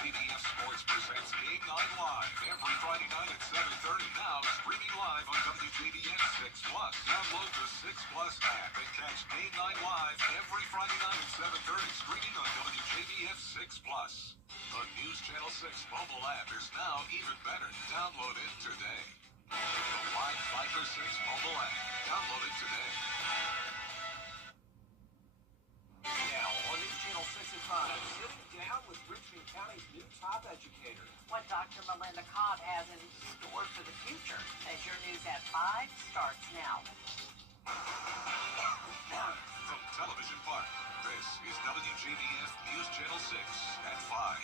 WJBF Sports presents Game 9 Live every Friday night at 7:30. Now streaming live on WJBF 6 Plus. Download the 6 Plus app and catch Game 9 Live every Friday night at 7:30. Streaming on WJBF 6 Plus. The News Channel 6 mobile app is now even better. Download it today. The Live Fighter 6 mobile app. Download it today. Now, on News Channel 6 at 5, sitting down with Richmond County's new top educator. What Dr. Melinda Cobb has in store for the future, as your News at 5 starts now. From Television Park, this is WJBF News Channel 6 at 5.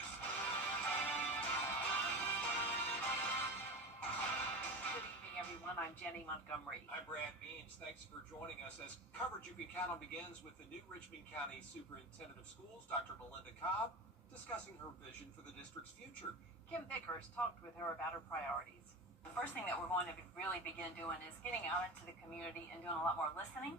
Good evening, everyone. I'm Jenny Montgomery. I'm Brad Means. Thanks for joining us as coverage you can count on begins with the new Richmond County Superintendent of Schools, Dr. Melinda Cobb, discussing her vision for the district's future. Kim Vickers talked with her about her priorities. The first thing that we're going to really begin doing is getting out into the community and doing a lot more listening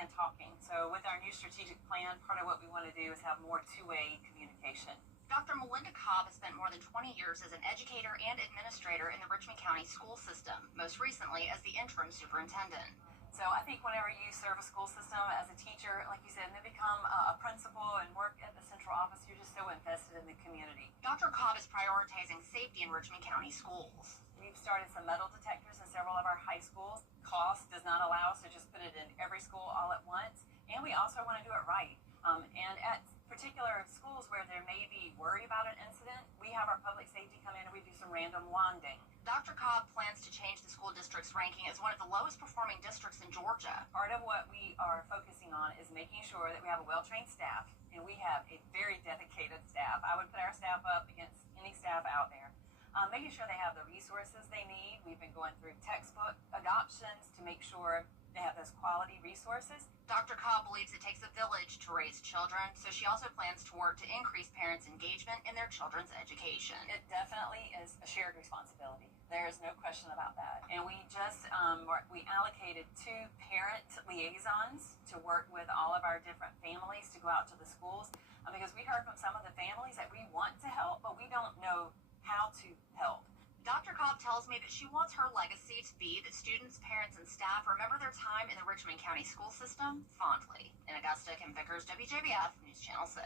and talking. So with our new strategic plan, part of what we want to do is have more two-way communication. Dr. Melinda Cobb has spent more than 20 years as an educator and administrator in the Richmond County school system, most recently as the interim superintendent. So I think whenever you serve a school system as a teacher, like you said, and then become a principal and work at the central office, you're just so invested in the community. Dr. Cobb is prioritizing safety in Richmond County schools. We've started some metal detectors in several of our high schools. Cost does not allow us to just put it in every school all at once. And we also want to do it right. And at particular schools where there may be worry about an incident, we have our public safety come in and we do some random wanding. Dr. Cobb plans to change the school district's ranking as one of the lowest performing districts in Georgia. Part of what we are focusing on is making sure that we have a well-trained staff, and we have a very dedicated staff. I would put our staff up against any staff out there. Making sure they have the resources they need. We've been going through textbook adoptions to make sure they have those quality resources. Dr. Cobb believes it takes a village to raise children, so she also plans to work to increase parents' engagement in their children's education. It definitely is a shared responsibility. There is no question about that. And we just, we allocated 2 parent liaisons to work with all of our different families to go out to the schools, because we heard from some of the families that we want to help, but we don't know how to help. Dr. Cobb tells me that she wants her legacy to be that students, parents, and staff remember their time in the Richmond County school system fondly. In Augusta, Kim Vickers, WJBF News Channel 6.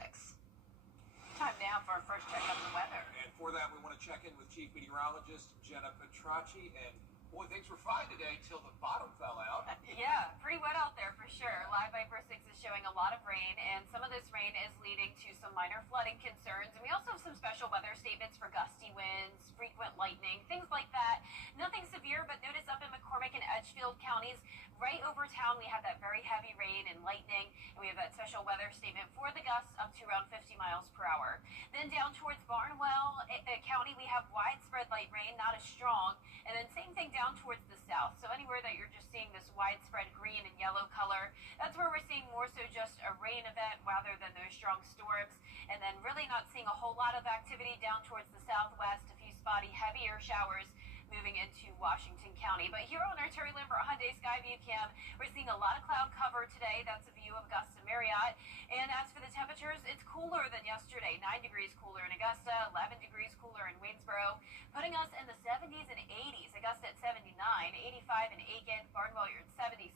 Time now for our first check of the weather. And for that, we want to check in with Chief Meteorologist Jenna Petracci. And boy, things were fine today till the bottom fell out. Yeah, pretty wet out there for sure. Live Viper 6 is showing a lot of rain, and some of this rain is leading to some minor flooding concerns. And we also have some special weather statements for gusty winds, frequent lightning, things like that. Nothing severe, but notice up in McCormick and Edgefield counties, right over town, we have that very heavy rain and lightning, and we have that special weather statement for the gusts up to around 50 miles per hour. Then down towards Barnwell County, we have widespread light rain, not as strong. And then same thing down towards the south. So anywhere that you're just seeing this widespread green and yellow color, that's where we're seeing more so just a rain event rather than those strong storms. And then really not seeing a whole lot of activity down towards the southwest, a few spotty heavier showers moving into Washington County. But here on our Terry Lambert Hyundai Sky View Cam, we're seeing a lot of cloud cover today. That's a view of Augusta Marriott. And as for the temperatures, it's cooler than yesterday. 9 degrees cooler in Augusta, 11 degrees cooler in Waynesboro, putting us in the 70s and 80s. Augusta at 79, 85 in Aiken, Barnwell, you're at 77.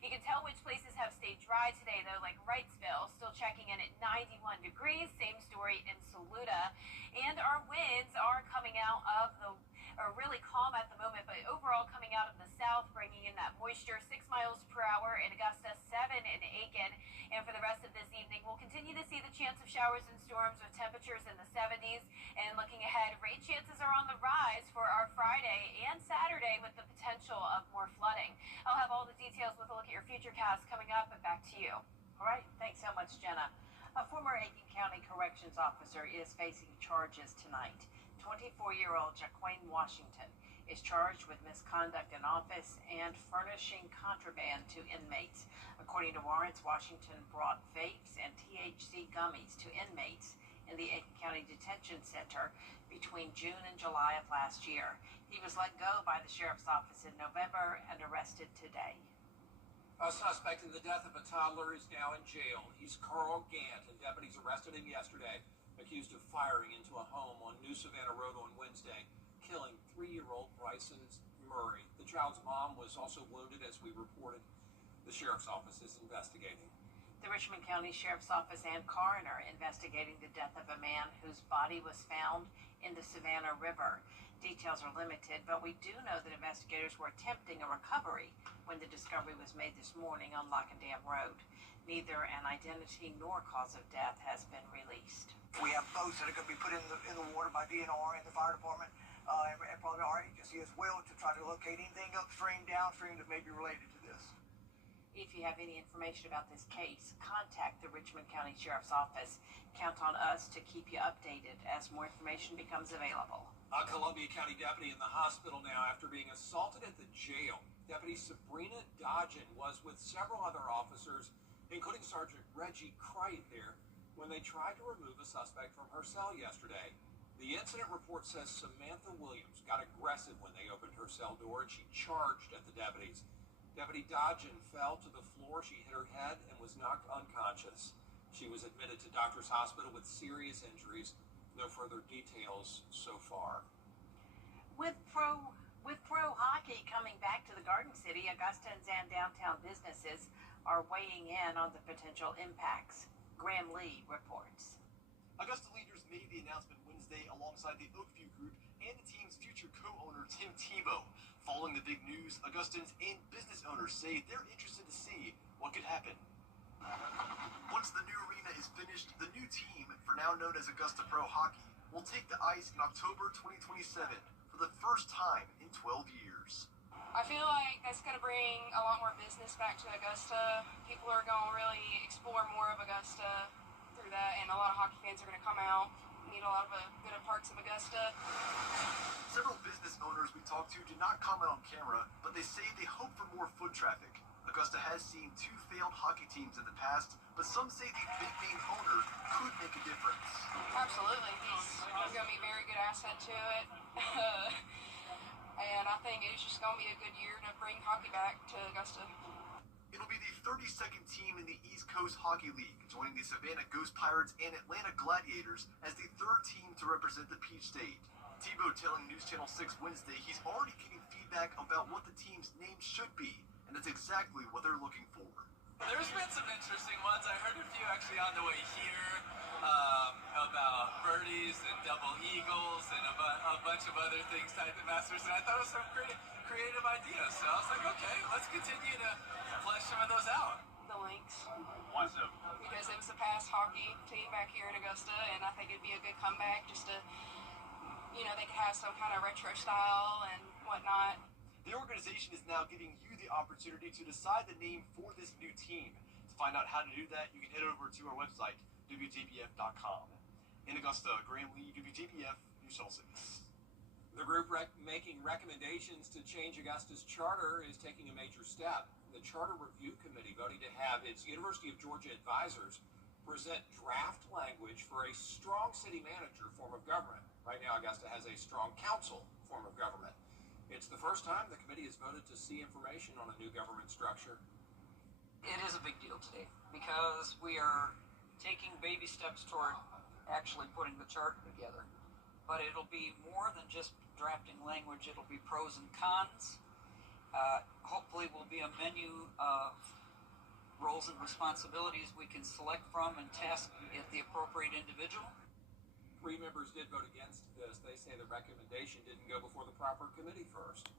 You can tell which places have stayed dry today, though, like Wrightsville, still checking in at 91 degrees. Same story in Saluda. And our winds are coming out of are really calm at the moment, but overall coming out of the south, bringing in that moisture, 6 miles per hour in Augusta, 7 in Aiken. And for the rest of this evening, we'll continue to see the chance of showers and storms with temperatures in the 70s. And looking ahead, rain chances are on the rise for our Friday and Saturday with the potential of more flooding. I'll have all the details with a look at your futurecast coming up, but back to you. All right, thanks so much, Jenna. A former Aiken County corrections officer is facing charges tonight. 24-year-old Jaquain Washington is charged with misconduct in office and furnishing contraband to inmates. According to warrants, Washington brought vapes and THC gummies to inmates in the Aiken County Detention Center between June and July of last year. He was let go by the sheriff's office in November and arrested today. A suspect in the death of a toddler is now in jail. He's Carl Gant, and deputies arrested him yesterday. The accused of firing into a home on New Savannah Road on Wednesday, killing 3-year-old Bryson Murray. The child's mom was also wounded, as we reported. The sheriff's office is investigating. The Richmond County Sheriff's Office and coroner investigating the death of a man whose body was found in the Savannah River. Details are limited, but we do know that investigators were attempting a recovery when the discovery was made this morning on Lock and Dam Road. Neither an identity nor cause of death has been released. We have boats that are going to be put in the water by DNR and the fire department, and probably our agency as well, to try to locate anything upstream, downstream that may be related to this. If you have any information about this case, contact the Richmond County Sheriff's Office. Count on us to keep you updated as more information becomes available. A Columbia County deputy in the hospital now after being assaulted at the jail. Deputy Sabrina Dodgen was with several other officers, including Sergeant Reggie Cright there, when they tried to remove a suspect from her cell yesterday. The incident report says Samantha Williams got aggressive when they opened her cell door and she charged at the deputies. Deputy Dodgen fell to the floor. She hit her head and was knocked unconscious. She was admitted to Doctors Hospital with serious injuries. No further details so far. With pro hockey coming back to the Garden City, Augustans and downtown businesses are weighing in on the potential impacts. Graham Lee reports. Augusta leaders made the announcement Wednesday alongside the Oakview Group and the team's future co-owner Tim Tebow. Following the big news, Augustans and business owners say they're interested to see what could happen. Once the new arena is finished, the new team, for now known as Augusta Pro Hockey, will take the ice in October 2027 for the first time in 12 years. I feel like that's going to bring a lot more business back to Augusta. People are going to really explore more of Augusta through that, and a lot of hockey fans are going to come out, meet a lot of good parts of Augusta. Several business owners we talked to did not comment on camera, but they say they hope for more foot traffic. Augusta has seen 2 failed hockey teams in the past, but some say the big name owner could make a difference. Absolutely. He's going to be a very good asset to it. And I think it's just going to be a good year to bring hockey back to Augusta. It'll be the 32nd team in the East Coast Hockey League, joining the Savannah Ghost Pirates and Atlanta Gladiators as the 3rd team to represent the Peach State. Tebow telling News Channel 6 Wednesday he's already getting feedback about what the team's name should be, and that's exactly what they're looking for. There's been some interesting ones. I heard a few actually on the way here about birdies and double eagles and a bunch of other things tied to Masters, and I thought it was some creative ideas. So I was like, okay, let's continue to flesh some of those out. The Lynx. Why so? Because it was the past hockey team back here in Augusta, and I think it'd be a good comeback just to, they could have some kind of retro style and whatnot. The organization is now giving you the opportunity to decide the name for this new team. To find out how to do that, you can head over to our website, WJBF.com. In Augusta, Graham Lee, WJBF, News Channel 6. The group making recommendations to change Augusta's charter is taking a major step. The Charter Review Committee voting to have its University of Georgia advisors present draft language for a strong city manager form of government. Right now, Augusta has a strong council form of government. It's the first time the committee has voted to see information on a new government structure. It is a big deal today because we are taking baby steps toward actually putting the charter together. But it'll be more than just drafting language. It'll be pros and cons. Hopefully will be a menu of roles and responsibilities we can select from and task the appropriate individual. 3 members did vote against this. They say the recommendation didn't go before the proper committee first.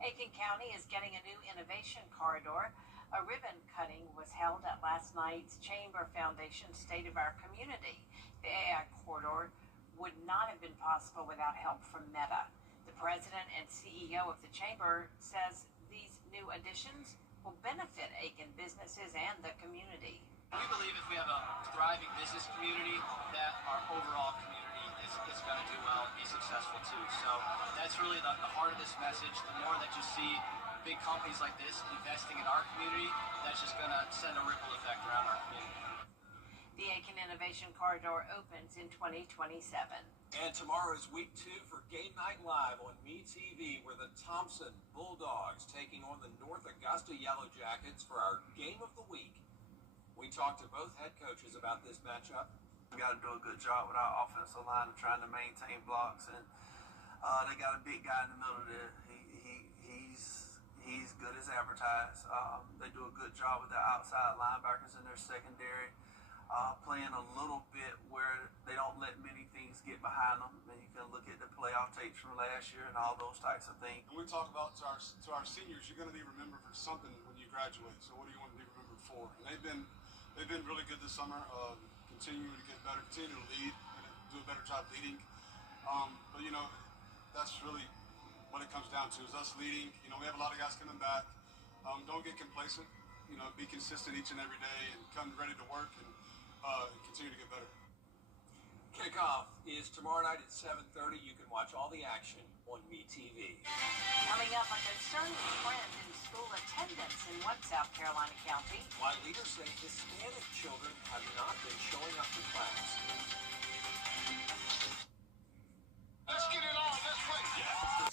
Aiken County is getting a new innovation corridor. A ribbon cutting was held at last night's Chamber Foundation State of Our Community. The AI corridor would not have been possible without help from Meta. The president and CEO of the Chamber says these new additions will benefit Aiken businesses and the community. We believe if we have a thriving business community, that our overall community is going to do well and be successful too. So that's really the heart of this message. The more that you see big companies like this investing in our community, that's just going to send a ripple effect around our community. The Aiken Innovation Corridor opens in 2027. And tomorrow is week 2 for Game Night Live on MeTV, where the Thompson Bulldogs taking on the North Augusta Yellow Jackets for our Game of the Week. We talked to both head coaches about this matchup. We got to do a good job with our offensive line of trying to maintain blocks, and they got a big guy in the middle there. He's good as advertised. They do a good job with their outside linebackers in their secondary, playing a little bit where they don't let many things get behind them. And you can look at the playoff tapes from last year and all those types of things. And we talk about to our seniors, you're going to be remembered for something when you graduate. So what do you want to be remembered for? And they've been really good this summer. Continuing to get better, continue to lead, and do a better job leading. But you know, that's really what it comes down to, is us leading. You know, we have a lot of guys coming back. Don't get complacent. You know, be consistent each and every day and come ready to work and continue to get better. Kickoff is tomorrow night at 7:30. You can watch all the action on MeTV. Coming up, a concerning trend in school attendance in one South Carolina county. Why leaders say Hispanic children have not been showing up to class. Let's get it on. Let's play.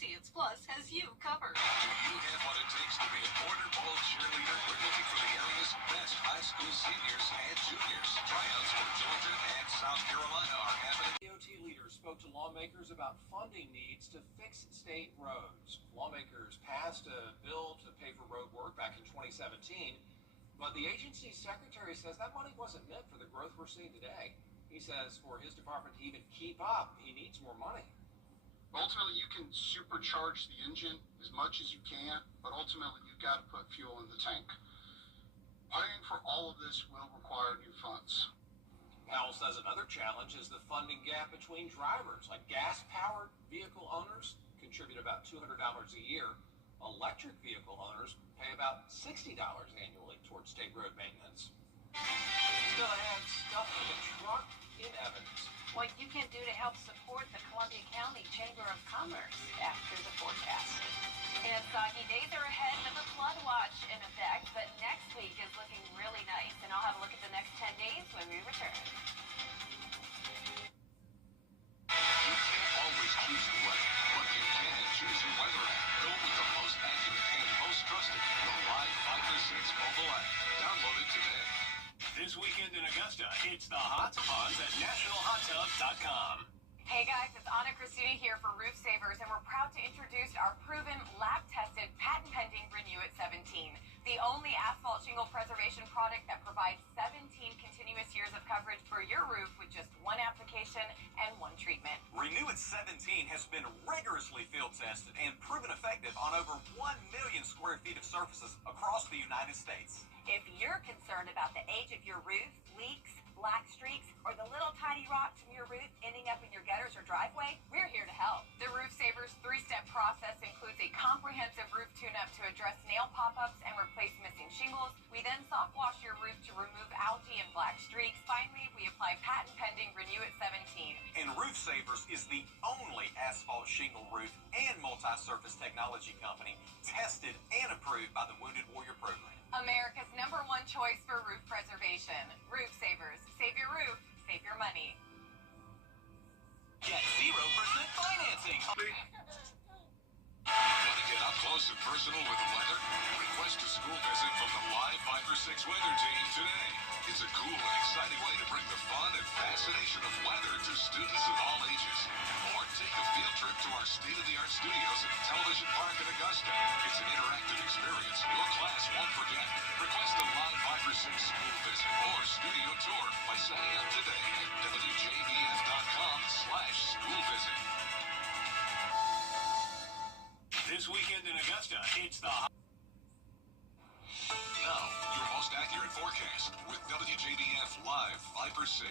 Science Plus has you covered. Do you have what it takes to be a border ball cheerleader? We're looking for the area's best high school seniors and juniors. Tryouts for Georgia and South Carolina are happening. DOT leaders spoke to lawmakers about funding needs to fix state roads. Lawmakers passed a bill to pay for road work back in 2017, but the agency's secretary says that money wasn't meant for the growth we're seeing today. He says for his department to even keep up, he needs more money. Ultimately, you can supercharge the engine as much as you can, but ultimately you've got to put fuel in the tank. Paying for all of this will require new funds. Powell says another challenge is the funding gap between drivers. Like gas-powered vehicle owners contribute about $200 a year. Electric vehicle owners pay about $60 annually towards state road maintenance. Still ahead, stuff for the truck in Evans. What you can do to help support the Columbia County Chamber of Commerce after the forecast. And soggy days are ahead with a flood watch in effect, but next week is looking really nice. And I'll have a look at the next 10 days when we return. You can't always choose the weather, but you can choose your weather app. Go with the most accurate and most trusted, the Live 5 to 6 mobile app. Download it today. This weekend in Augusta, it's the Hot Ponds at NationalHotTub.com. Hey guys, it's Anna Christina here for Roof Savers, and we're proud to introduce our proven, lab-tested, patent-pending Renew It 17, the only asphalt shingle preservation product that provides 17 continuous years of coverage for your roof with just one application and one treatment. Renew It 17 has been rigorously field tested and proven effective on over 1 million square feet of surfaces across the United States. If you're concerned about the age of your roof, leaks, black streaks, or the little tiny rocks from your roof ending up in your gutters or driveway, we're here to help. The Roof Savers 3-step process includes a comprehensive roof tune-up to address nail pop-ups and replace missing shingles. We then soft wash your roof to remove algae and black streaks. Finally, we apply patent-pending Renew It 17. And Roof Savers is the only asphalt shingle roof and multi-surface technology company tested and approved by the Wounded Warrior Program. America's #1 choice for roof preservation. Roof Savers. Save your roof. Save your money. Get 0% financing. Want to get up close and personal with the weather? Request a school visit from the Live 5 or 6 weather team today. It's a cool and exciting way to bring the fun and fascination of weather to students of all ages. Or take a field trip to our state-of-the-art studios at Television Park in Augusta. It's an interactive experience your class won't forget. Request a Live 5 or 6 school visit or studio tour by signing up today at WJBF.com/school visit. This weekend in Augusta, it's the Now, your most accurate forecast with WJBF Live 5 or 6.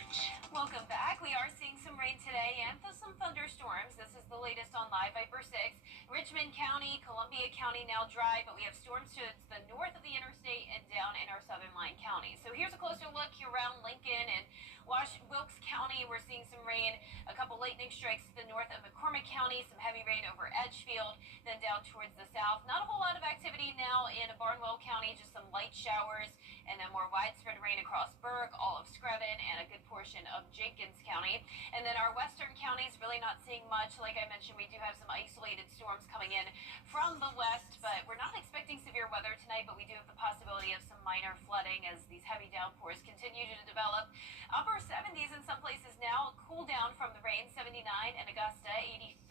Welcome back. We are seeing some rain today and some thunderstorms. This is the latest on Live Viper 6. Richmond County, Columbia County now dry, but we have storms to the north of the interstate and down in our southern line counties. So here's a closer look here around Lincoln and Wilkes County. We're seeing some rain, a couple lightning strikes to the north of McCormick County, some heavy rain over Edgefield, then down towards the south. Not a whole lot of activity now in Barnwell County, just some light showers and then more widespread rain across Berg, all of Screven, and a good portion of Jenkins County. And then our western counties really not seeing much. Like I mentioned, we do have some isolated storms coming in from the west, but we're not expecting severe weather tonight, but we do have the possibility of some minor flooding as these heavy downpours continue to develop. Upper 70s in some places rain, 79 in Augusta,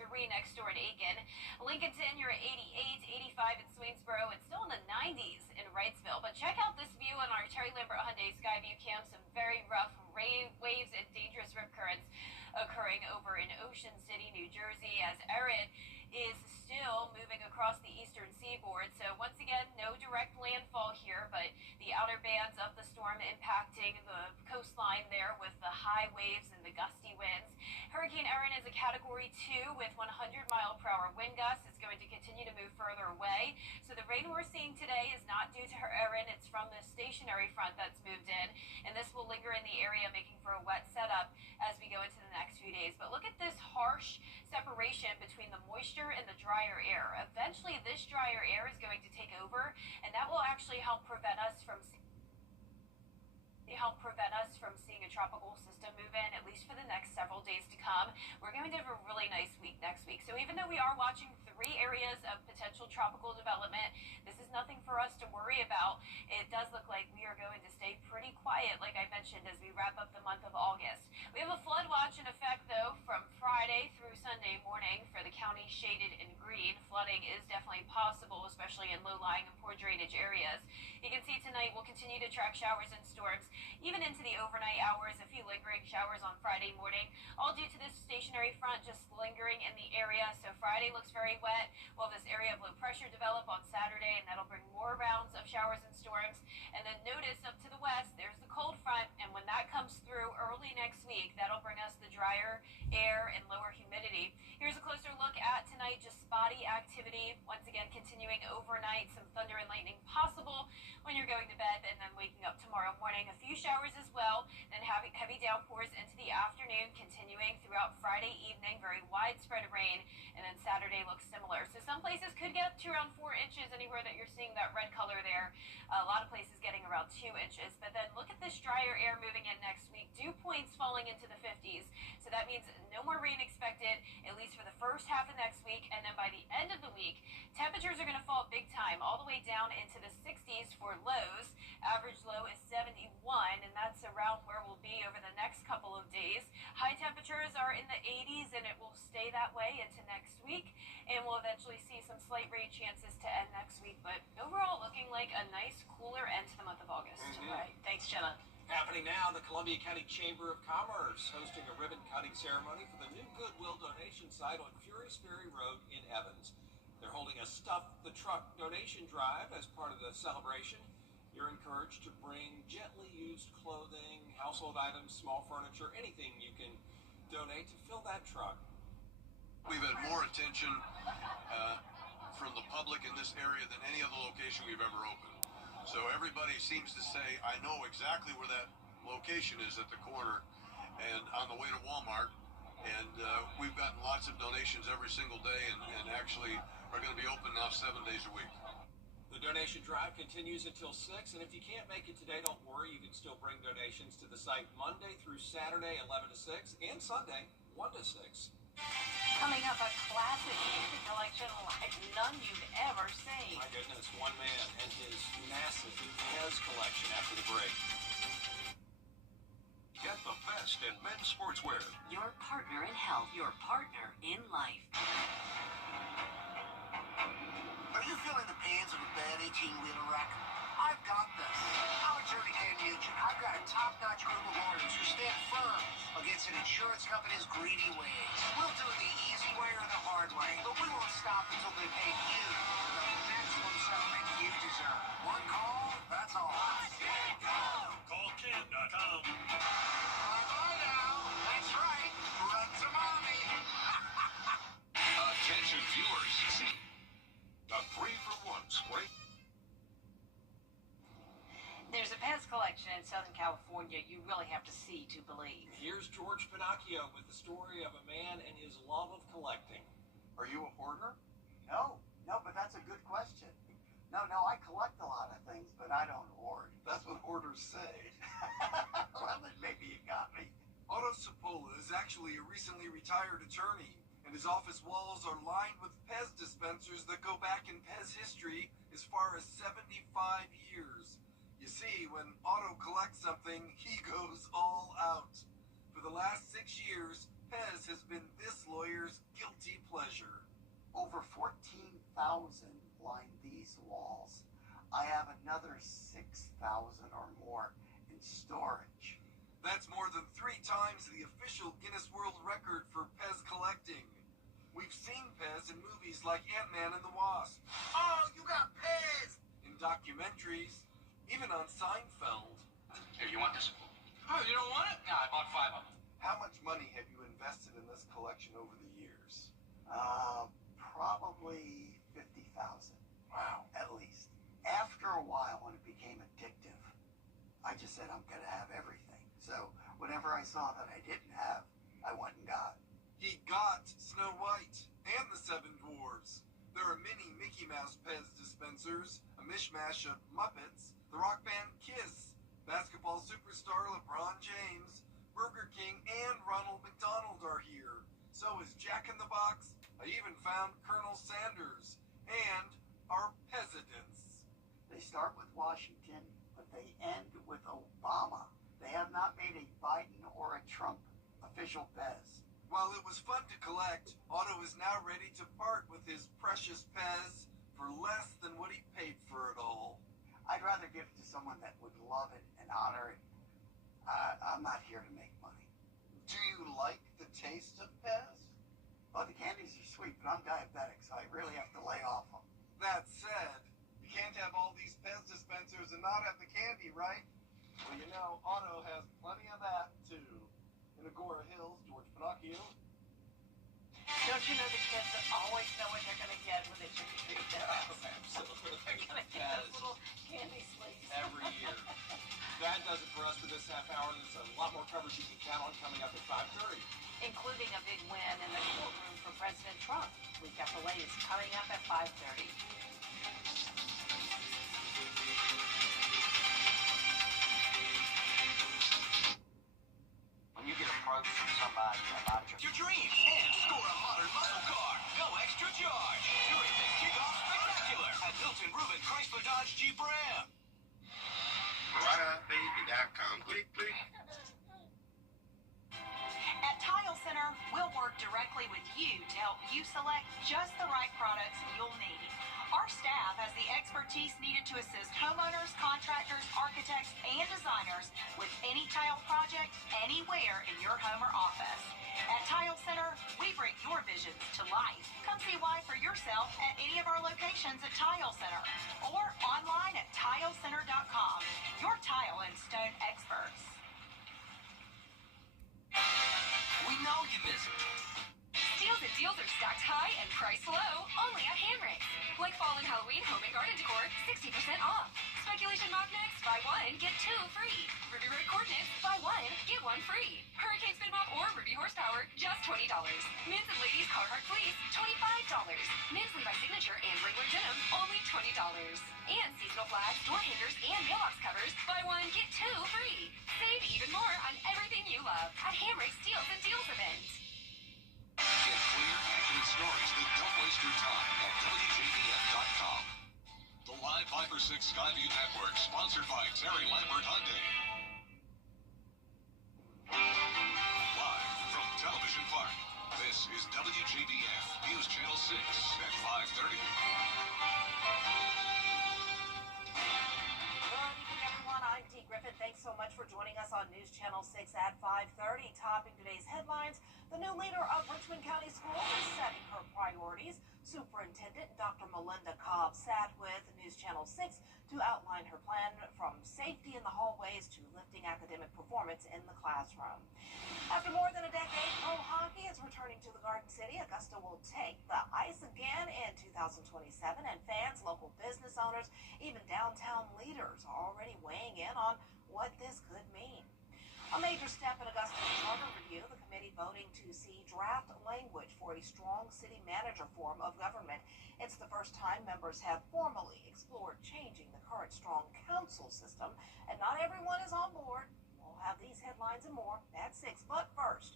83 next door in Aiken. Lincolnton, you're at 88, 85 in Swainsboro. It's still in the 90s in Wrightsville. But check out this view on our Terry Lambert Hyundai Skyview Cam. Some very rough waves and dangerous rip currents occurring over in Ocean City, New Jersey, as Erin is still moving across the eastern seaboard. So once again, no direct landfall here, but the outer bands of the storm impacting the coastline there with the high waves and the gusty winds. Hurricane Erin is a Category 2 with 100-mile-per-hour wind gusts. It's going to continue to move further away. So the rain we're seeing today is not due to Erin. It's from the stationary front that's moved in, and this will linger in the area, making for a wet setup as we go into the next few days. But look at this harsh separation between the moisture and the drier air. Eventually, this drier air is going to take over, and that will actually help prevent us from seeing a tropical system move in, at least for the next several days to come. We're going to have a really nice week next week. So even though we are watching 3 areas of potential tropical development, this is nothing for us to worry about. It does look like we are going to stay pretty quiet, like I mentioned, as we wrap up the month of August. We have a flood watch in effect, though, from Friday through Sunday morning for the county shaded in green. Flooding is definitely possible, especially in low-lying and poor drainage areas. You can see tonight we'll continue to track showers and storms, even into the overnight hours. A few lingering showers on Friday morning, all due to this stationary front just lingering in the area. So Friday looks very wet. We'll have this area of low pressure develop on Saturday, and that'll bring more rounds of showers and storms. And then notice up to the west, there's the cold front, and when that comes through early next week, that'll bring us the drier air and lower humidity. Here's a closer look at tonight, just spotty activity. Once again, continuing overnight, some thunder and lightning possible when you're going to bed, and then waking up tomorrow morning. A few showers as well, then heavy downpours into the afternoon, continuing throughout Friday evening, very widespread rain, and then Saturday looks similar. So some places could get up to around 4 inches, anywhere that you're seeing that red color there. A lot of places getting around 2 inches. But then look at this drier air moving in next week. Dew points falling into the 50s. So that means no more rain expected, at least for the first half of next week. And then by the end of the week, temperatures are going to fall big time, all the way down into the 60s for lows. Average low is 71, and that's around where we'll be over the next couple of days. High temperatures are in the 80s, and it will stay that way into next week. And we'll eventually see some slight rain chances to end next week. But overall, looking like a nice, cooler end to the month of August. Right. Thanks, Jenna. Happening now, the Columbia County Chamber of Commerce hosting a ribbon-cutting ceremony for the new Goodwill donation site on Furious Ferry Road in Evans. They're holding a Stuff the Truck donation drive as part of the celebration. You're encouraged to bring gently used clothing, household items, small furniture, anything you can donate to fill that truck. We've had more attention from the public in this area than any other location we've ever opened. So everybody seems to say, I know exactly where that location is at the corner and on the way to Walmart. And we've gotten lots of donations every single day, and actually are going to be open now 7 days a week. The donation drive continues until 6, and if you can't make it today, don't worry. You can still bring donations to the site Monday through Saturday, 11 to 6, and Sunday, 1 to 6. Coming up, a classic music collection like none you've ever seen. My goodness, one man and his massive Pez collection after the break. Get the best in men's sportswear. Your partner in health, your partner in life. Are you feeling the pains of a bad 18-wheeler wreck? I've got this. I'm attorney Ken Nugent. I've got a top-notch group of lawyers who stand firm against an insurance company's greedy ways. We'll do it the easy way or the hard way, but we won't stop until they pay you the maximum settlement you deserve. One call, that's all. CallKen.com. Bye-bye now. That's right. Run to mommy. Attention viewers. See a 3-for-1 spray. There's a Pez collection in Southern California you really have to see to believe. Here's George Pinocchio with the story of a man and his love of collecting. Are you a hoarder? No, but that's a good question. No, I collect a lot of things, but I don't hoard. That's what hoarders say. Well, then maybe you got me. Otto Cipolla is actually a recently retired attorney, and his office walls are lined with Pez dispensers that go back in Pez history as far as 75 years. You see, when Otto collects something, he goes all out. For the last 6 years, Pez has been this lawyer's guilty pleasure. Over 14,000 line these walls. I have another 6,000 or more in storage. That's more than 3 times the official Guinness World Record for Pez collecting. We've seen Pez in movies like Ant-Man and the Wasp. Oh, you got Pez! In documentaries, even on Seinfeld. Here, you want this? Oh, you don't want it? No, I bought 5 of them. How much money have you invested in this collection over the years? Probably 50,000. Wow. At least. After a while, when it became addictive, I just said I'm gonna have everything. So whatever I saw that I didn't have, I went and got. He got Snow White and the 7 Dwarfs. There are many Mickey Mouse Pez dispensers, a mishmash of Muppets, the rock band Kiss, basketball superstar LeBron James, Burger King, and Ronald McDonald are here. So is Jack in the Box. I even found Colonel Sanders and our presidents. They start with Washington, but they end with Obama. They have not made a Biden or a Trump official Pez. While it was fun to collect, Otto is now ready to part with his precious Pez for less than what he paid for it all. I'd rather give it to someone that would love it and honor it. I'm not here to make money. Do you like the taste of Pez? Well, the candies are sweet, but I'm diabetic, so I really have to lay off them. That said, you can't have all these Pez dispensers and not have the candy, right? Well, you know, Otto has plenty of that, too. In Agora Hills, George Pinocchio. Don't you know the kids always know what they're going to get when they trick-or-treat them? Absolutely. They're going to get those little candy sleeves. Every year. That does it for us for this half hour. There's a lot more coverage you can count on coming up at 5:30. Including a big win in the courtroom for President Trump. We've got the latest coming up at 5:30. When you get approached from somebody about Your dreams and score a modern muscle car. Go extra charge during the kickoff spectacular at Milton Ruben Chrysler Dodge Jeep Ram. RideUpBaby.com. Click, click. At Tile Center, we'll work directly with you to help you select just the right products you'll need. Our staff has the expertise needed to assist homeowners, contractors, architects, and designers with any tile project anywhere in your home or office. At Tile Center, we bring your visions to life. Come see why for yourself at any of our locations at Tile Center or online at tilecenter.com. Your tile and stone experts. We know you miss it. Steals and deals are stacked high and priced low, only at Hamrick's. Like fall and Halloween home and garden decor, 60% off. Speculation magnets, buy one, get two free. Ruby Road coordinates, buy one, get one free. Hurricane spin mop or Ruby horsepower, just $20. Men's and ladies Carhartt fleece, $25. Men's Levi signature and Wrangler denim, only $20. And seasonal flags, door hangers, and mailbox covers, buy one, get two free. Save even more on everything you love at Hamrick's Steals and Deals event. Get clear, accurate stories that don't waste your time at WJBF.com. The Live 5/6 Skyview Network, sponsored by Terry Lambert Hyundai. Live from Television Park, this is WJBF News Channel 6 at 5:30. Good evening, everyone. I'm Dee Griffin. Thanks so much for joining us on News Channel 6 at 5:30. Topping today's headlines, the new leader of Richmond County Schools is setting her priorities. Superintendent Dr. Melinda Cobb sat with News Channel 6 to outline her plan from safety in the hallways to lifting academic performance in the classroom. After more than a decade, pro hockey is returning to the Garden City. Augusta will take the ice again in 2027, and fans, local business owners, even downtown leaders are already weighing in on what this could mean. A major step in Augusta's charter review, the committee voting to see draft language for a strong city manager form of government. It's the first time members have formally explored changing the current strong council system, and not everyone is on board. We'll have these headlines and more at 6. But first,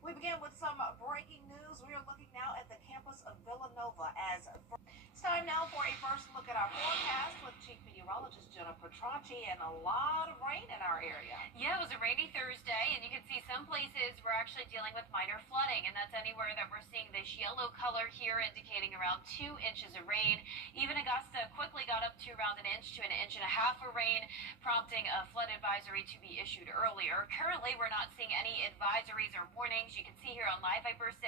we begin with some breaking news. We are looking now at the campus of Villanova as it's time now for a first look at our forecast with Chief Meteorologist Jenna Petracci, and a lot of rain in our area. Yeah, it was a rainy Thursday, and you can see some places we're actually dealing with minor flooding, and that's anywhere that we're seeing this yellow color here indicating around 2 inches of rain. Even Augusta quickly got up to around 1 inch to 1.5 inches of rain, prompting a flood advisory to be issued earlier. Currently, we're not seeing any advisories or warnings. You can see here on Live Viper 6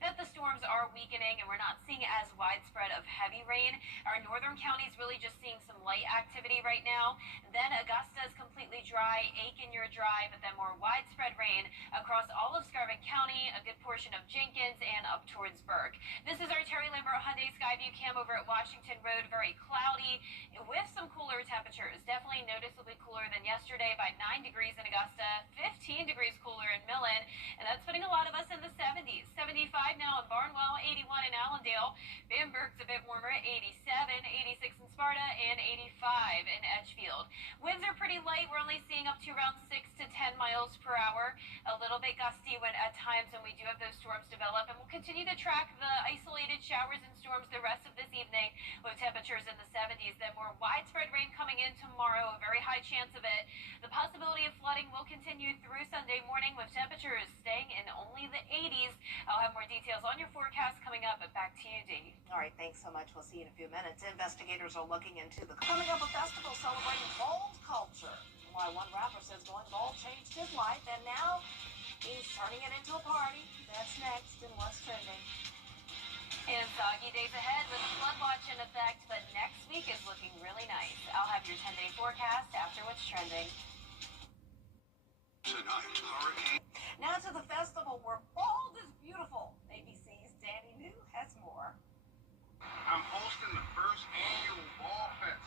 that the storms are weakening, and we're not seeing as widespread of heavy rain. Our northern counties really just seeing some light activity right now. Then Augusta is completely dry, Aiken you're dry, but then more widespread rain across all of Scarborough County, a good portion of Jenkins, and up towards Burke. This is our Terry Lambert Hyundai Skyview cam over at Washington Road. Very cloudy with some cooler temperatures. Definitely noticeably cooler than yesterday by 9 degrees in Augusta, 15 degrees cooler in Millen, and that's putting a lot of us in the 70s. 75 now in Barnwell, 81 in Allendale. Bamberg's a bit warmer, 87, 86 in Sparta, and 85 in Edgefield. Winds are pretty light. We're only seeing up to around 6 to 10 miles per hour. A little bit gusty at times when we do have those storms develop, and we'll continue to track the isolated showers and storms the rest of this evening with temperatures in the 70s. Then more widespread rain coming in tomorrow, a very high chance of it. The possibility of flooding will continue through Sunday morning with temperatures staying in only the 80s. I'll have more details on your forecast coming up, but back to you, Dee. All right, thanks so much. We'll see you in a few minutes. Investigators are looking into the coming up a festival celebrating bald culture. Why one rapper says going bald changed his life, and now he's turning it into a party. That's next in What's Trending. And soggy days ahead with a flood watch in effect, but next week is looking really nice. I'll have your 10-day forecast after What's Trending. Tonight, hurricane. Now to the festival where bald is beautiful. ABC's Danny New has more. I'm hosting the first annual Ball Fest.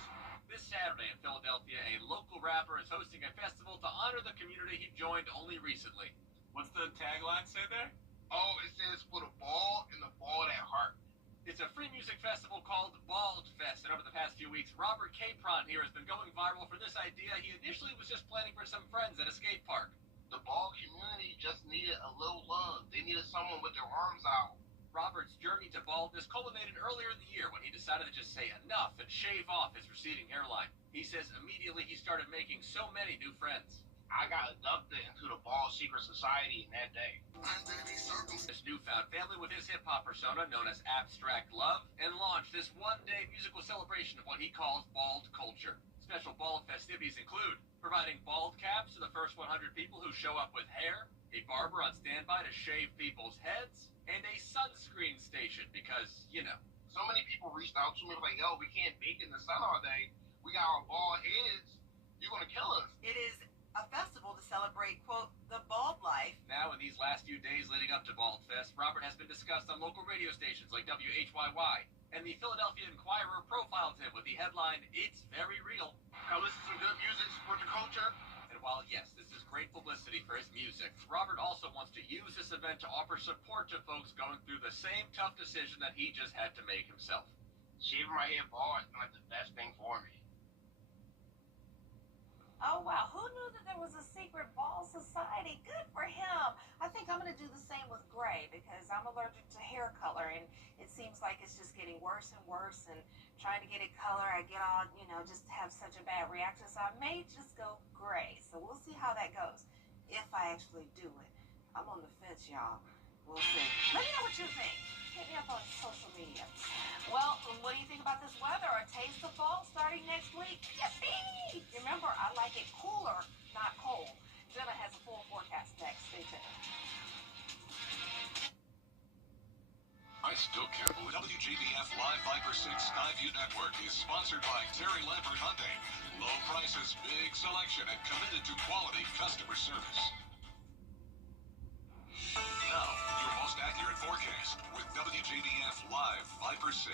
This Saturday in Philadelphia, a local rapper is hosting a festival to honor the community he joined only recently. What's the tagline say there? Oh, it says for the ball and the ball at heart. It's a free music festival called Bald Fest, and over the past few weeks, Robert Capron here has been going viral for this idea. He initially was just planning for some friends at a skate park. The ball community just needed a little love. They needed someone with their arms out. Robert's journey to baldness culminated earlier in the year when he decided to just say enough and shave off his receding hairline. He says immediately he started making so many new friends. I got inducted into the Ball Secret Society in that day. This newfound family with his hip-hop persona known as Abstract Love, and launched this one-day musical celebration of what he calls bald culture. Special bald festivities include providing bald caps to the first 100 people who show up with hair, a barber on standby to shave people's heads, and a sunscreen station because, you know. So many people reached out to me like, yo, we can't bake in the sun all day. We got our bald heads. You're going to kill us. It is a festival to celebrate, quote, the bald life. Now, in these last few days leading up to Bald Fest, Robert has been discussed on local radio stations like WHYY, and the Philadelphia Inquirer profiled him with the headline, "It's Very Real." Now listen to some good music, support the culture. And while, yes, this is great publicity for his music, Robert also wants to use this event to offer support to folks going through the same tough decision that he just had to make himself. Shaving my hair bald is not the best thing for me. Oh, wow. Who knew that there was a secret bald society? Good for him. I think I'm going to do the same with gray because I'm allergic to hair color, and it seems like it's just getting worse and worse, and trying to get it color, I get all, just have such a bad reaction, so I may just go gray. So we'll see how that goes if I actually do it. I'm on the fence, y'all. We'll see. Let me know what you think. Hit me up on social media. Well, what do you think about this weather? A taste of fall starting next week? Yippee! Remember, I like it cooler, not cold. Jenna has a full forecast next. Stay tuned. I still can't believe WJBF Live Viper 6 Skyview Network is sponsored by Terry Lambert Hyundai. Low prices, big selection, and committed to quality customer service. Now, your most accurate forecast with WJBF Live Viper 6.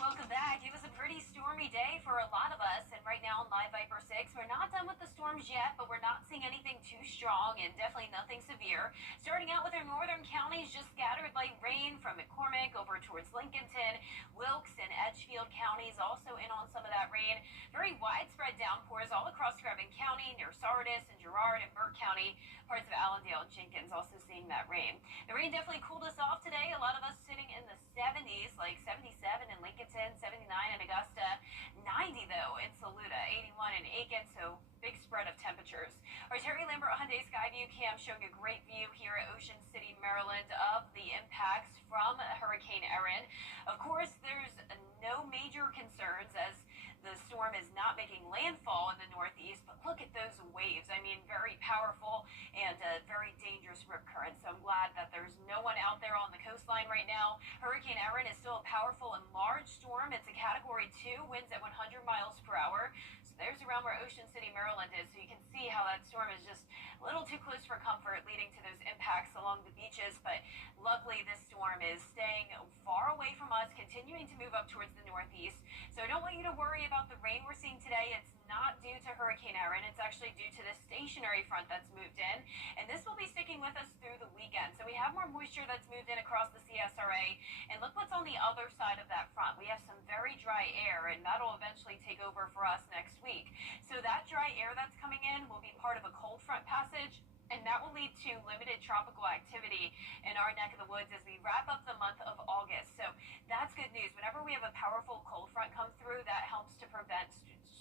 Welcome back. It was a pretty stormy day for a lot of us, and right now on Live Viper 6, we're not done with the storms yet, but we're not seeing anything too strong and definitely nothing severe. Starting out with our northern counties, just scattered light rain from McCormick over towards Lincolnton, Wilkes and Edgefield counties also in on some of that rain. Very widespread downpours all across Scarborough County, near Sardis and Girard and Burke County. Parts of Allendale and Jenkins also seeing that rain. The rain definitely cooled us off today. A lot of us sitting in the 70s, like 77 in Lincolnton, 79 in Augusta, 90 though in Saluda, 81 in Aiken, so big spread of temperatures. Our Terry Lambert Hyundai Skyview cam showing a great view here at Ocean City, Maryland. Maryland of the impacts from Hurricane Erin. Of course, there's no major concerns as the storm is not making landfall in the northeast, but look at those waves. I mean, very powerful and very dangerous rip current. So I'm glad that there's no one out there on the coastline right now. Hurricane Erin is still a powerful and large storm. It's a Category 2, winds at 100 miles per hour. So there's around where Ocean City, Maryland is. So you can see how that storm is just a little too close for comfort, leading to those impacts along the beaches. But luckily, this storm is staying far away from us, continuing to move up towards the northeast. So I don't want you to worry about the rain we're seeing today. It's not due to Hurricane Erin. It's actually due to the stationary front that's moved in. And this will be sticking with us through the weekend. So we have more moisture that's moved in across the CSRA. And look what's on the other side of that front. We have some very dry air, and that'll eventually take over for us next week. So that dry air that's coming in will be part of a cold front passage, and that will lead to limited tropical activity in our neck of the woods as we wrap up the month of August. So that's good news. Whenever we have a powerful cold front come through, that helps to prevent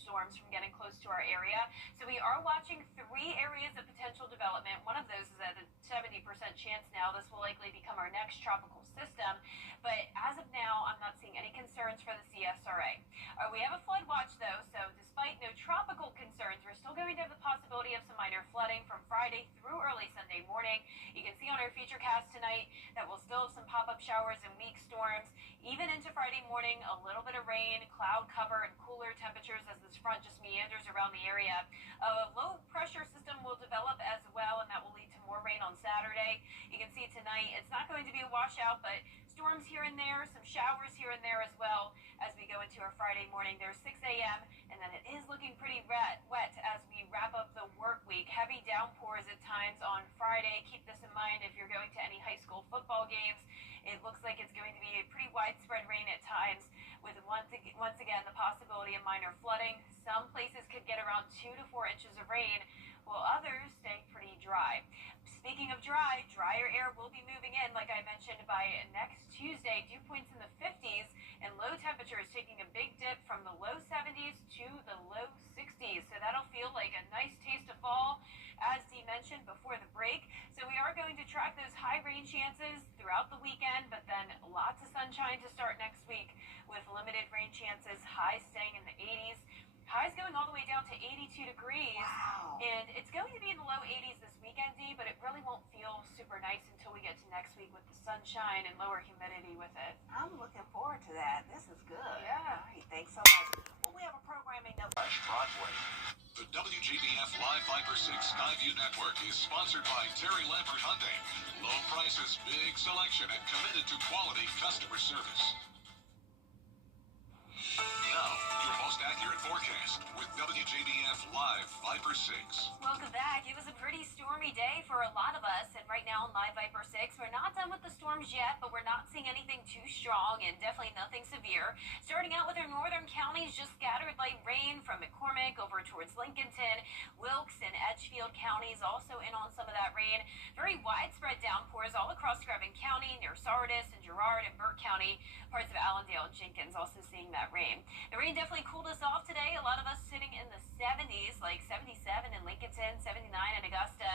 storms from getting close to our area. So we are watching 3 areas of potential development. One of those is at a 70% chance now. This will likely become our next tropical system. But as of now, I'm not seeing any concerns for the CSRA. We have a flood watch, though, so despite no tropical concerns, we're still going to have the possibility of some minor flooding from Friday through early Sunday morning. You can see on our featurecast tonight that we'll still have some pop-up showers and weak storms. Even into Friday morning, a little bit of rain, cloud cover, and cooler temperatures as this front just meanders around the area. A low pressure system will develop as well, and that will lead to more rain on Saturday. You can see tonight it's not going to be a washout, but storms here and there, some showers here and there as well as we go into our Friday morning. There's 6 a.m. and then it is looking pretty wet as we wrap up the work week. Heavy downpours at times on Friday. Keep this in mind if you're going to any high school football games. It looks like it's going to be a pretty widespread rain at times, with once again the possibility of minor flooding. Some places could get around 2 to 4 inches of rain, while others stay pretty dry. Speaking of dry, drier air will be moving in, like I mentioned, by next Tuesday. Dew points in the 50s and low temperatures taking a big dip from the low 70s to the low 60s. So that'll feel like a nice taste of fall, as Dee mentioned before the break. So we are going to track those high rain chances throughout the weekend, but then lots of sunshine to start next week with limited rain chances, highs staying in the 80s. Highs going all the way down to 82 degrees. Wow. And it's going to be in the low 80s this weekend, Dee, but it really won't feel super nice until we get to next week with the sunshine and lower humidity with it. I'm looking forward to that. This is good. Yeah. All right, thanks so much. Well, we have a programming note. Broadway. The WJBF Live Viper 6 Skyview Network is sponsored by Terry Lambert Hyundai. Low prices, big selection, and committed to quality customer service. Now, your most accurate forecast with WJBF Live Viper 6. Welcome back. It was a pretty stormy day for a lot of us, and right now on Live Viper 6, we're not done with the storms yet, but we're not seeing anything too strong and definitely nothing severe. Starting out with our northern counties, just scattered light rain from McCormick over towards Lincolnton. Wilkes and Edgefield counties also in on some of that rain. Very widespread downpours all across Screven County, near Sardis and Girard and Burke County. Parts of Allendale and Jenkins also seeing that rain. The rain definitely cooled us off today. A lot of us sitting in the 70s, like 77 in Lincolnton, 79 in Augusta,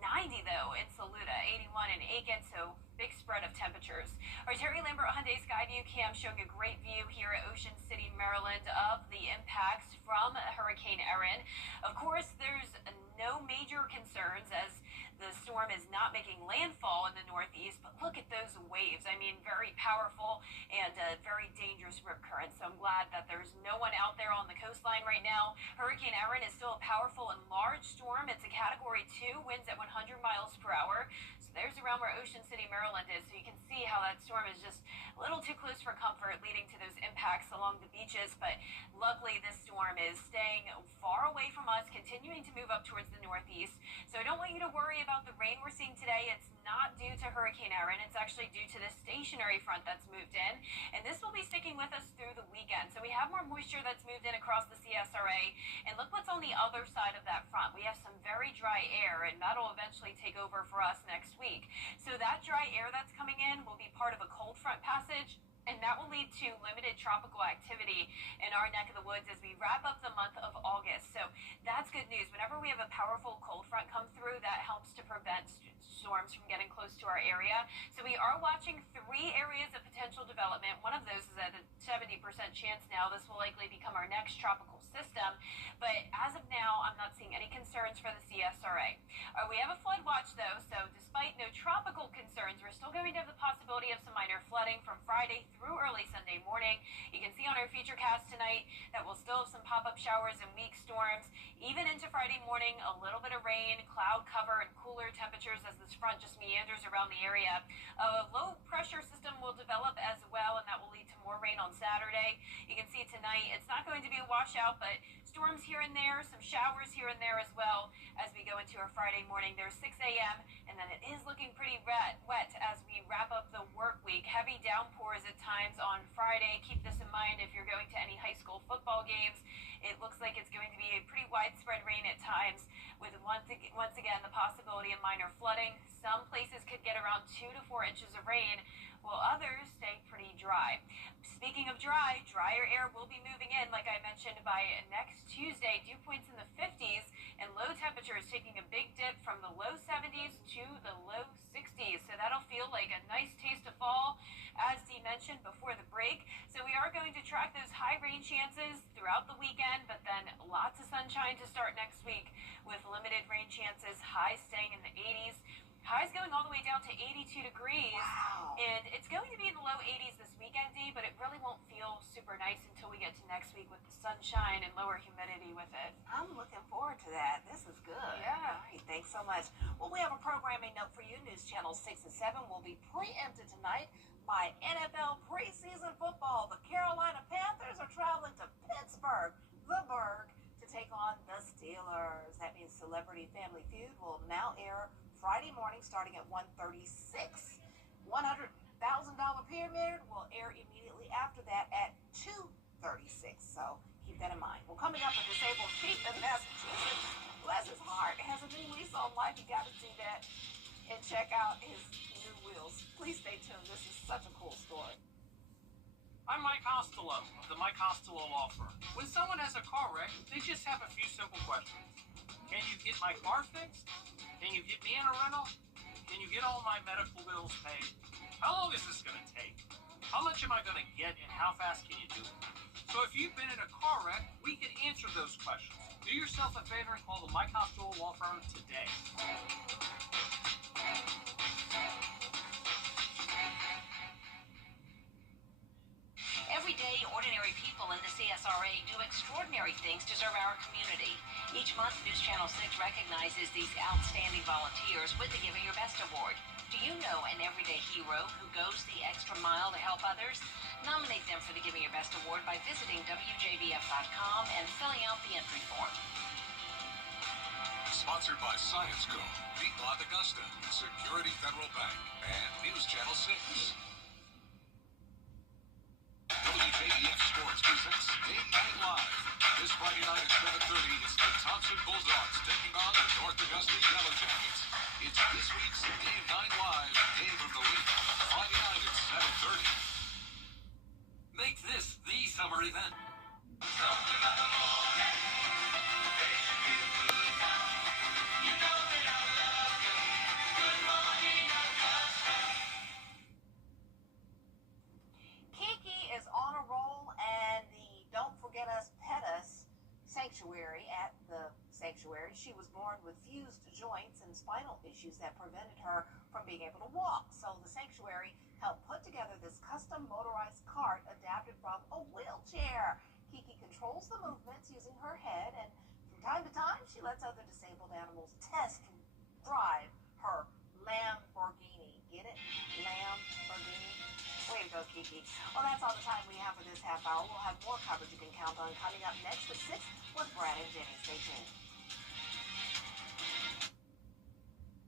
90 though in Saluda, 81 in Aiken, so big spread of temperatures. Our Terry Lambert Hyundai Skyview cam showing a great view here at Ocean City, Maryland of the impacts from Hurricane Erin. Of course, there's no major concerns as the storm is not making landfall in the northeast, but look at those waves. I mean, very powerful and very dangerous rip current. So I'm glad that there's no one out there on the coastline right now. Hurricane Erin is still a powerful and large storm. It's a Category 2, winds at 100 miles per hour. So there's around where Ocean City, Maryland is. So you can see how that storm is just a little too close for comfort, leading to those impacts along the beaches. But luckily, this storm is staying far away from us, continuing to move up towards the northeast. So I don't want you to worry about the rain we're seeing today. It's not due to Hurricane Erin. It's actually due to the stationary front that's moved in. And this will be sticking with us through the weekend. So we have more moisture that's moved in across the CSRA. And look what's on the other side of that front. We have some very dry air, and that'll eventually take over for us next week. So that dry air that's coming in will be part of a cold front passage, and that will lead to limited tropical activity in our neck of the woods as we wrap up the month of August. So that's good news. Whenever we have a powerful cold front come through, that helps to prevent storms from getting close to our area. So we are watching 3 areas of potential development. One of those is at a 70% chance now. This will likely become our next tropical system. But as of now, I'm not seeing any concerns for the CSRA. We have a flood watch, though, so despite no tropical concerns, we're still going to have the possibility of some minor flooding from Friday through early Sunday morning. You can see on our featurecast tonight that we'll still have some pop-up showers and weak storms. Even into Friday morning, a little bit of rain, cloud cover, and cooler temperatures as this front just meanders around the area. A low-pressure system will develop as well, and that will lead to more rain on Saturday. You can see tonight it's not going to be a washout, but storms here and there, some showers here and there as well as we go into our Friday morning. There's 6 a.m., and then it is looking pretty wet as we wrap up the work week. Heavy downpours at times on Friday. Keep this in mind if you're going to any high school football games. It looks like it's going to be a pretty widespread rain at times, with once again the possibility of minor flooding. Some places could get around 2 to 4 inches of rain, while others stay pretty dry. Speaking of dry, drier air will be moving in, like I mentioned, by next Tuesday. Dew points in the 50s, and low temperatures taking a big dip from the low 70s to the low 60s. So that'll feel like a nice taste of fall, as Dee mentioned before the break. So we are going to track those high rain chances throughout the weekend, but then lots of sunshine to start next week with limited rain chances, highs staying in the 80s. Highs going all the way down to 82 degrees. Wow. And it's going to be in the low 80s this weekend, Dee, but it really won't feel super nice until we get to next week with the sunshine and lower humidity with it. I'm looking forward to that. This is good. Yeah. All right, thanks so much. Well, we have a programming note for you. News Channel 6 and 7 will be preempted tonight by NFL preseason football. The Carolina Panthers are traveling to Pittsburgh, the Burgh, to take on the Steelers. That means Celebrity Family Feud will now air Friday morning starting at 1:36. $100,000 Pyramid will air immediately after that at 2:36. So keep that in mind. Well, coming up, a disabled chief in Massachusetts, bless his heart, has a new lease on life. You got to see that and check out his new wheels. Please stay tuned. This is such a cool story. I'm Mike Costello of the Mike Costello Law Firm. When someone has a car wreck, they just have a few simple questions. Can you get my car fixed? Can you get me in a rental? Can you get all my medical bills paid? How long is this going to take? How much am I going to get, and how fast can you do it? So if you've been in a car wreck, we can answer those questions. Do yourself a favor and call the Mike Costello Law Firm today. Every day, ordinary people in the CSRA do extraordinary things to serve our community. Each month, News Channel 6 recognizes these outstanding volunteers with the Giving Your Best Award. Do you know an everyday hero who goes the extra mile to help others? Nominate them for the Giving Your Best Award by visiting WJBF.com and filling out the entry form. Sponsored by Science Co., Piedmont Augusta, Security Federal Bank, and News Channel 6. WJBF Sports presents Game 9 Live. This Friday night at 7:30, it's the Thompson Bulldogs taking on the North Augusta Yellow Jackets. It's this week's Game 9 Live Game of the Week. Friday night at 7:30. Make this the summer event. Kiki is on a roll, and the Don't Forget Us, Pet Us sanctuary at the sanctuary. She was born with fused joints and spinal issues that prevented her from being able to walk. So the sanctuary helped put together this custom motorized cart adapted from a wheelchair. Kiki controls the movements using her head, and from time to time, she lets other disabled animals test and drive her Lamborghini. Get it? Lamborghini. Way to go, Kiki. Well, that's all the time we have for this half hour. We'll have more coverage you can count on coming up next at 6 with Brad and Jenny. Stay tuned.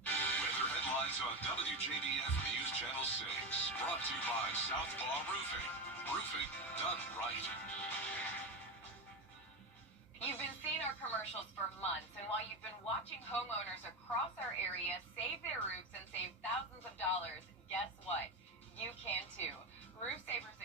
Weather headlines on WJBF News Channel 6. Brought to you by Southpaw Roofing. Roofing done right. You've been seeing our commercials for months, and while you've been watching homeowners across our area save their roofs and save thousands of dollars, guess what? You can too. Roof Savers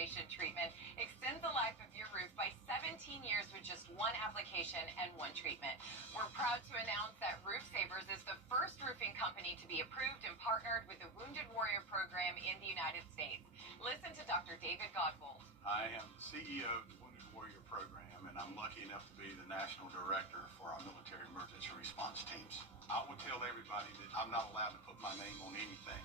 preservation treatment extends the life of your roof by 17 years with just one application and one treatment. We're proud to announce that Roof Savers is the first roofing company to be approved and partnered with the Wounded Warrior Program in the United States. Listen to Dr. David Godbold. I am the CEO of the Wounded Warrior Program, and I'm lucky enough to be the National Director for our military emergency response teams. I will tell everybody that I'm not allowed to put my name on anything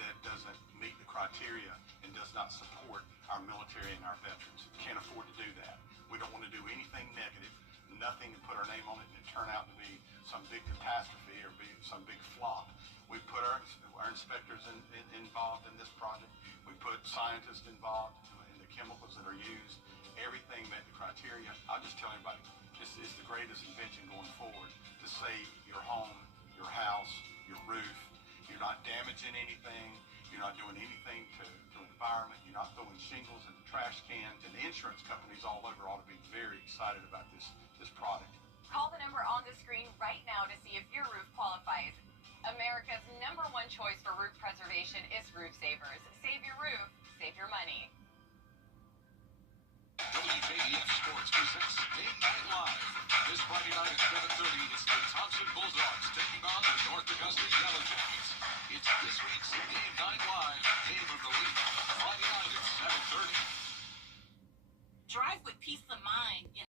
that doesn't meet the criteria and does not support our military and our veterans. Can't afford to do that. We don't want to do anything negative, nothing to put our name on it and it turn out to be some big catastrophe or be some big flop. We put our inspectors involved in this project. We put scientists involved in the chemicals that are used. Everything met the criteria. I'll just tell everybody, this is the greatest invention going forward to save your home, your house, your roof. You're not damaging anything. You're not doing anything to the environment. You're not throwing shingles in the trash cans. And the insurance companies all over ought to be very excited about this product. Call the number on the screen right now to see if your roof qualifies. America's #1 choice for roof preservation is Roof Savers. Save your roof, save your money. WJBF Sports presents Game Night Live. This Friday night at 7:30, it's the Thompson Bulldogs taking on the North Augusta Yellow Jackets. It's this week's Game Night Live.